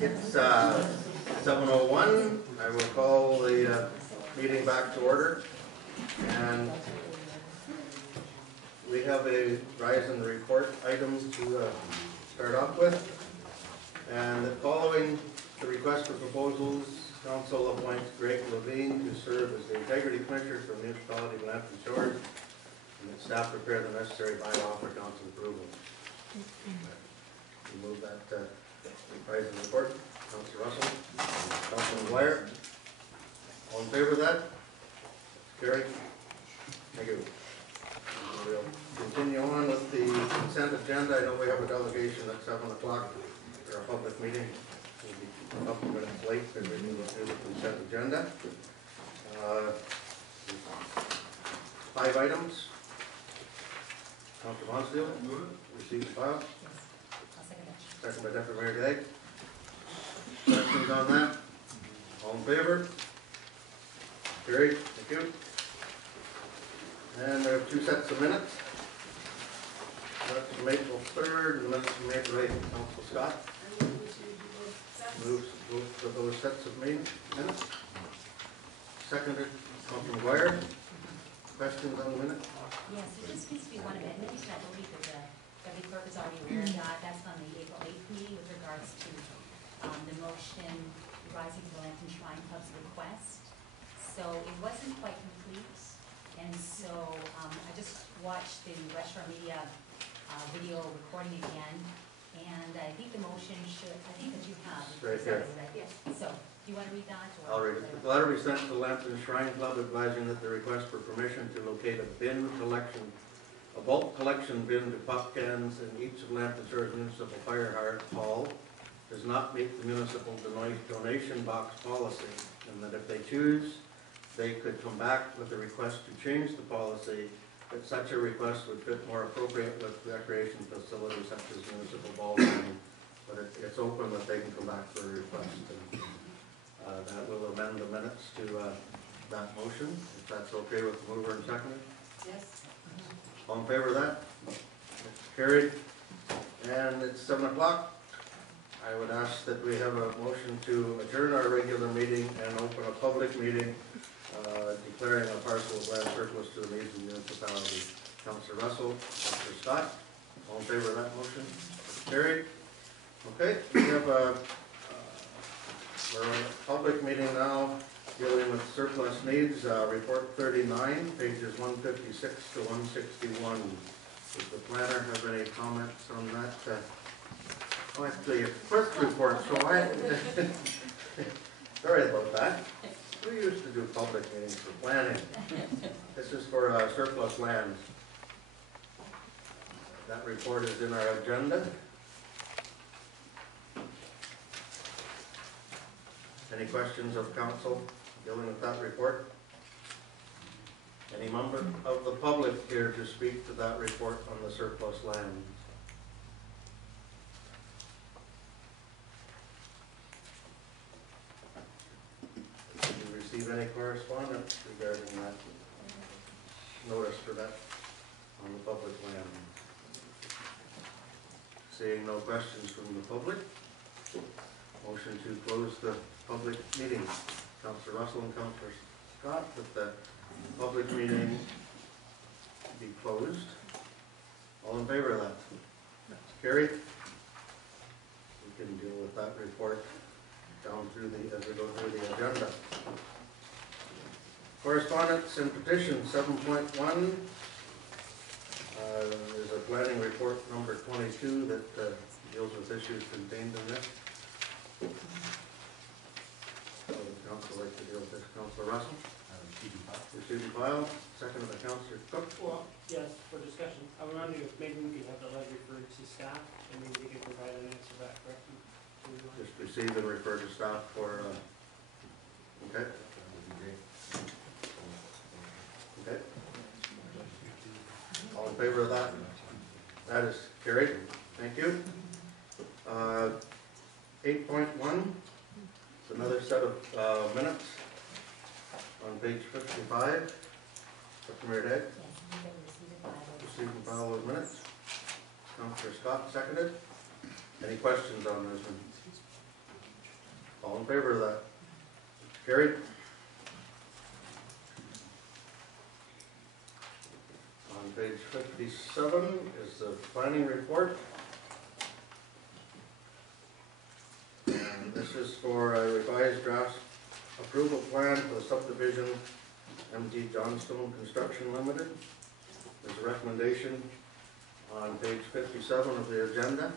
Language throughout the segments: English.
It's 7:01. I will call the meeting back to order, and we have a rise in the report item to start off with. And following the request for proposals, Council appoints Greg Levine to serve as the Integrity Commissioner for the Municipality of Lambton Shores, and that staff prepare the necessary bylaw for council approval. We move that rise in the report. Councilor Russell, Councilor McGuire, all in favor of that? Carried. Thank you. We'll continue on with the consent agenda. I know we have a delegation at 7 o'clock for our public meeting. We'll be a couple minutes late because we need to do the consent agenda. 5 items. Councilor Monsdale, receive the file. Second by Deputy Mayor Gagg. Questions on that? All in favor? Carried. Thank you. And we have 2 sets of minutes. Minutes from April 3rd and minutes from April 8th. Council Scott moves both of those sets of minutes. Seconded. Councilor McGuire. Questions on the minute? Yes, there just needs to be one amendment. I believe that the clerk is already aware of that. That's on the April 8th meeting with regards to the motion rising to the Lambton Shrine Club's request. So it wasn't quite complete, and so I just watched the WestShoreMedia video recording again, and I think the motion should, I think that you have. Right there. Right? Yes. So, do you want to read that? Or I'll read it. The letter we sent to the Lambton Shrine Club advising that the request for permission to locate a bulk collection bin to pop cans in each of Lambton Shores Municipal Fire Hall does not meet the municipal donation box policy, and that if they choose, they could come back with a request to change the policy, but such a request would fit more appropriate with recreation facilities such as municipal ballroom, but it's open that they can come back for a request. And, that will amend the minutes to that motion, if that's okay with the mover and seconder. yes. All in favor of that? Carried. And it's 7 o'clock. I would ask that we have a motion to adjourn our regular meeting and open a public meeting declaring a parcel of land surplus to the needs of the municipality. Councilor Russell, Councilor Scott, all in favor of that motion? Carried. Okay, we have we're in a public meeting now dealing with surplus needs, report 39, pages 156 to 161. Does the planner have any comments on that? Oh, it's the first report, so sorry about that. We used to do public meetings for planning. This is for surplus lands. That report is in our agenda. Any questions of council dealing with that report? Any member of the public here to speak to that report on the surplus land? Did you receive any correspondence regarding that notice for that on the public land? Seeing no questions from the public, motion to close the public meeting. Councilor Russell and Councilor Scott, that the public meeting be closed. All in favor of that? That's carried. We can deal with that report down through as we go through the agenda. Correspondence and petition 7.1. There's a planning report number 22 that deals with issues contained in this. Council like to deal with this. Councilor Russell? Receive and file. Second by Councilor Cook. Well, yes, for discussion. I was wondering if maybe we could have the letter referred to staff and maybe we could provide an answer back correctly. Just receive and refer to staff for, okay? Okay. All in favor of that? That is carried. Thank you. 8.1. It's another set of minutes on page 55. Dr. Mayor Day. Yes, Receive and file those minutes. Councillor Scott, seconded. Any questions on this one? All in favor of that? Carried. On page 57 is the planning report. And this is for a revised draft approval plan for the subdivision MT Johnstone Construction Limited. There's a recommendation on page 57 of the agenda.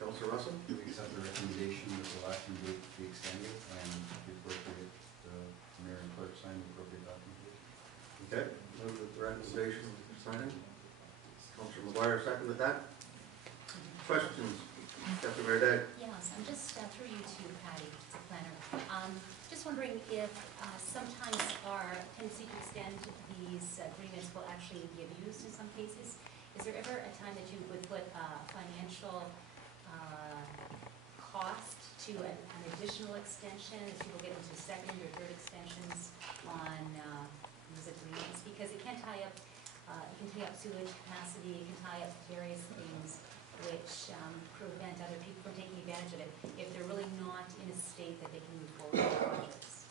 Councillor Russell? Do we accept the recommendation that the last date be extended and the appropriate, mayor and clerk sign the appropriate documentation? Okay, move that the recommendation is signed. Councillor McGuire seconded that. Questions? Councillor Day? Yes, I'm just through you to Patty, it's a planner. Just wondering if sometimes our tendency to extend these agreements will actually be abused in some cases. Is there ever a time that you would put financial cost to an additional extension as people get into second or third extensions on these agreements? Because it can tie up, sewage capacity, it can tie up various things which prevent other people from taking advantage of it if they're really not in a state that they can move forward with projects.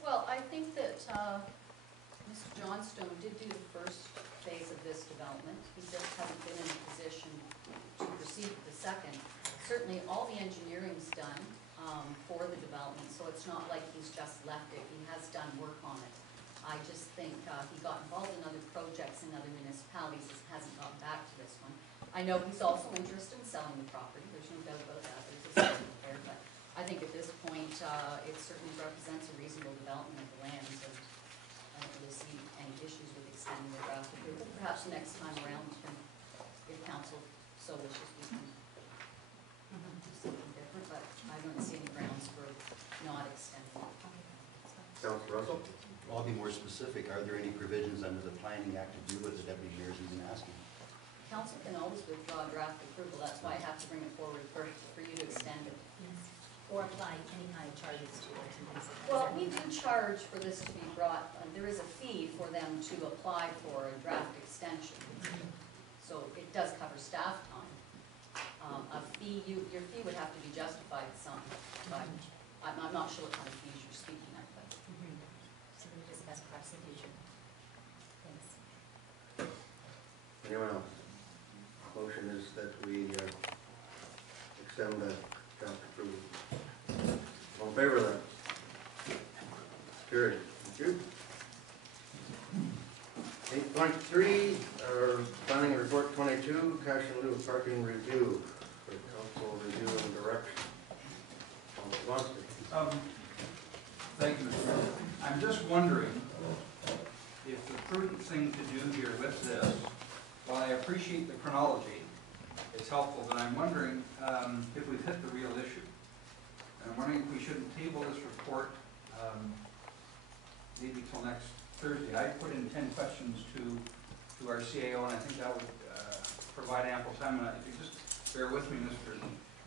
Well, I think that Mr. Johnstone did do the first phase of this development. He just hasn't been in a position to proceed with the second. Certainly, all the engineering's done for the development, so it's not like he's just left it. He has done work on it. I just think he got involved in other projects in other municipalities, just hasn't gotten back to this one. I know he's also interested in selling the property, there's no doubt about that, there's a sale there, but I think at this point, it certainly represents a reasonable development of the lands, and I don't really see any issues with extending the draft approval. Perhaps next time around, if council so wishes, we can do something different, but I don't see any grounds for not extending it. Councillor Russell? Well, I'll be more specific. Are there any provisions under the Planning Act to do what the deputy mayor's even asking? Council can always withdraw draft approval, that's why I have to bring it forward for you to extend it. Yes. Or apply any kind of charges to it and things like that. Well, we do charge for this to be brought, there is a fee for them to apply for a draft extension. So it does cover staff time. A fee, your fee would have to be justified some, but I'm not sure what kind of fees you're speaking of, but. So we just best practice in the future. Thanks. Anyone else? Motion is that we extend the draft approval. All in favor of that? Carried. Thank you. 8.3, planning report 22, cash in lieu of parking review for council review and direction. Councilor Lonsky. Thank you, Mr. Mayor. I'm just wondering if the prudent thing to do here with this, while I appreciate the chronology, it's helpful, but I'm wondering if we've hit the real issue. And I'm wondering if we shouldn't table this report maybe till next Thursday. I put in 10 questions to our CAO, and I think that would provide ample time. And if you just bear with me, Mr.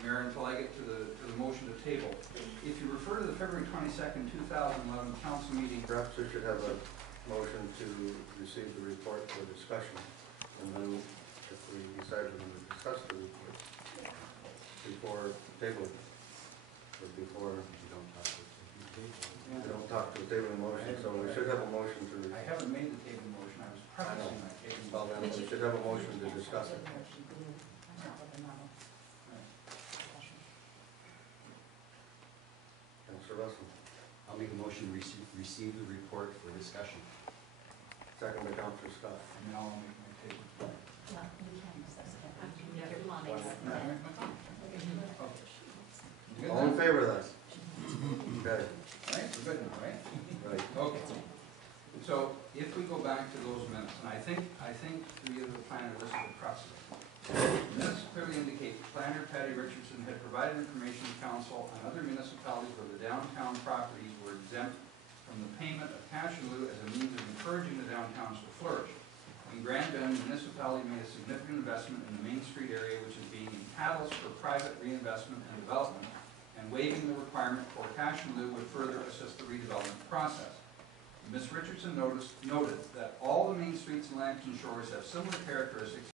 Mayor, until I get to the motion to table. If you refer to the February 22nd, 2011 council meeting. Perhaps we should have a motion to receive the report for discussion, and then if we decide we're going to discuss the report before tabling, or before You don't talk to the table. we don't talk to the tabling motion, so we should have a motion to. I haven't made the table motion. I was prefacing my table motion. Well, then we should have a motion to discuss it. Councillor Russell, I'll make a motion to receive the report for discussion. second by Councillor Scott. And now I'll make my table. Well, we can discuss it after you make your comments. and then- Good All in then? favor of that? Okay, Right, we're good now, right? right. Okay. So if we go back to those minutes, and I think we as a planner listed a precedent. Minutes clearly indicate planner Patty Richardson had provided information to council on other municipalities where the downtown properties were exempt from the payment of cash in lieu as a means of encouraging the downtowns to flourish. In Grand Bend, the municipality made a significant investment in the Main Street area, which is being a catalyst for private reinvestment and development, and waiving the requirement for cash in lieu would further assist the redevelopment process. Ms. Richardson noted that all the main streets in Lambton Shores have similar characteristics